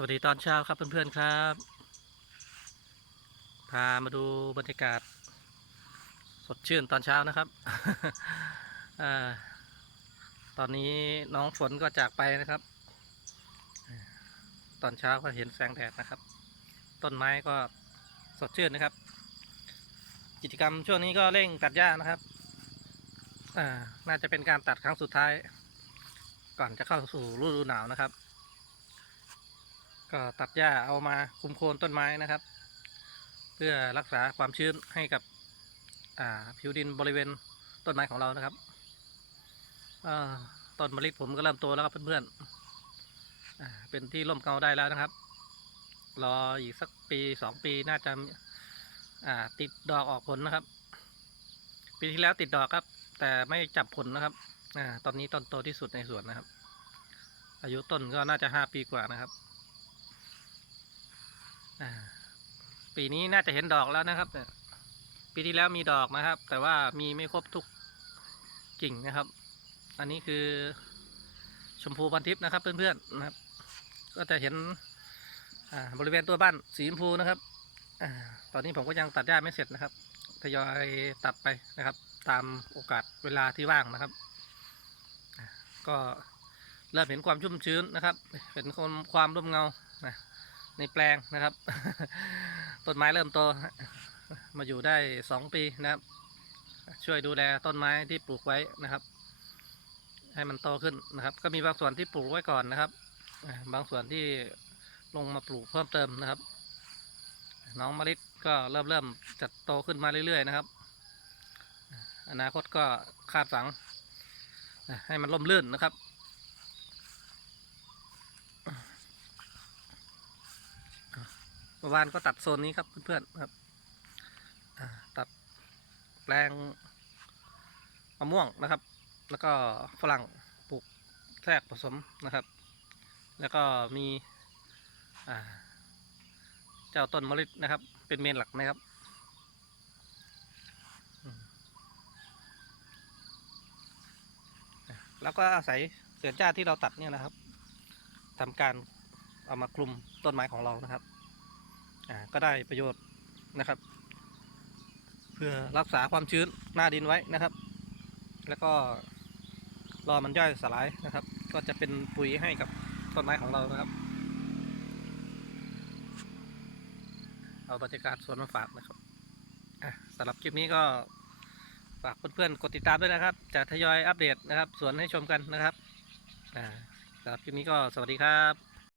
สวัสดีตอนเช้าครับเพื่อนๆครับ พามาดูบรรยากาศ สดชื่นตอนเช้านะครับอตอนนี้น้องฝนก็จากไปนะครับ ตอนเช้าก็เห็นแสงแดดนะครับ ต้นไม้ก็สดชื่นนะครับ กิจกรรมช่วงนี้ก็เร่งตัดหญ้านะครับน่าจะเป็นการตัดครั้งสุดท้าย ก่อนจะเข้าสู่ฤดูหนาวนะครับ ก็ตัดหญ้าเอามาคุมโคนต้นไม้นะครับ เพื่อรักษาความชื้นให้กับผิวดินบริเวณต้นไม้ของเรานะครับต้นมะลิผมก็เริ่มโตแล้วครับเพื่อนๆเป็นที่ร่มเงาได้แล้วนะครับ รออีกสักปีสองปีน่าจะติดดอกออกผลนะครับ ปีที่แล้วติดดอกครับ แต่ไม่จับผลนะครับอตอนนี้ต้นโตที่สุดในสวนนะครับ อายุต้นก็น่าจะห้าปีกว่านะครับ ปีนี้น่าจะเห็นดอกแล้วนะครับเนี่ยปีที่แล้วมีดอกนะครับ แต่ว่ามีไม่ครบทุกกิ่งนะครับ อันนี้คือชมพูพันทิพย์นะครับ เพื่อนๆนะครับ ก็จะเห็นบริเวณตัวบ้านสีชมพูนะครับอตอนนี้ผมก็ยังตัดหญ้าไม่เสร็จนะครับทยอยตัดไปนะครับ ตามโอกาสเวลาที่ว่างนะครับ ก็เริ่มเห็นความชุ่มชื้นนะครับ เห็นความความร่มเงานะ ในแปลงนะครับ ต้นไม้เริ่มโตมาอยู่ได้สองปีนะครับ ช่วยดูแลต้นไม้ที่ปลูกไว้นะครับ ให้มันโตขึ้นนะครับ ก็มีบางส่วนที่ปลูกไว้ก่อนนะครับ บางส่วนที่ลงมาปลูกเพิ่มเติมนะครับ น้องมะลิก็เริ่มเริ่มจะโตขึ้นมาเรื่อยๆนะครับ อนาคตก็คาดหวังให้มันร่มรื่นนะครับ เมื่อวานก็ตัดโซนนี้ครับเพื่อนๆครับตัดแปลงมะม่วงนะครับ แล้วก็ฝรั่งปลูกแทรกผสมนะครับ แล้วก็มีเจ้าต้นมะลินะครับ เป็นเมนหลักนะครับแล้วก็อาศัยเศษหญ้าที่เราตัดเนี่ยนะครับทำการเอามาคลุมต้นไม้ของเรานะครับ ก็ได้ประโยชน์นะครับ เพื่อรักษาความชื้นหน้าดินไว้นะครับ แล้วก็รอมันย่อยสลายนะครับ ก็จะเป็นปุ๋ยให้กับต้นไม้ของเรานะครับ เอาบรรยากาศสวนมาฝากนะครับสำหรับคลิปนี้ก็ฝากเพื่อนๆกดติดตามด้วยนะครับ จะทยอยอัปเดตนะครับ สวนให้ชมกันนะครับสำหรับคลิปนี้ก็สวัสดีครับ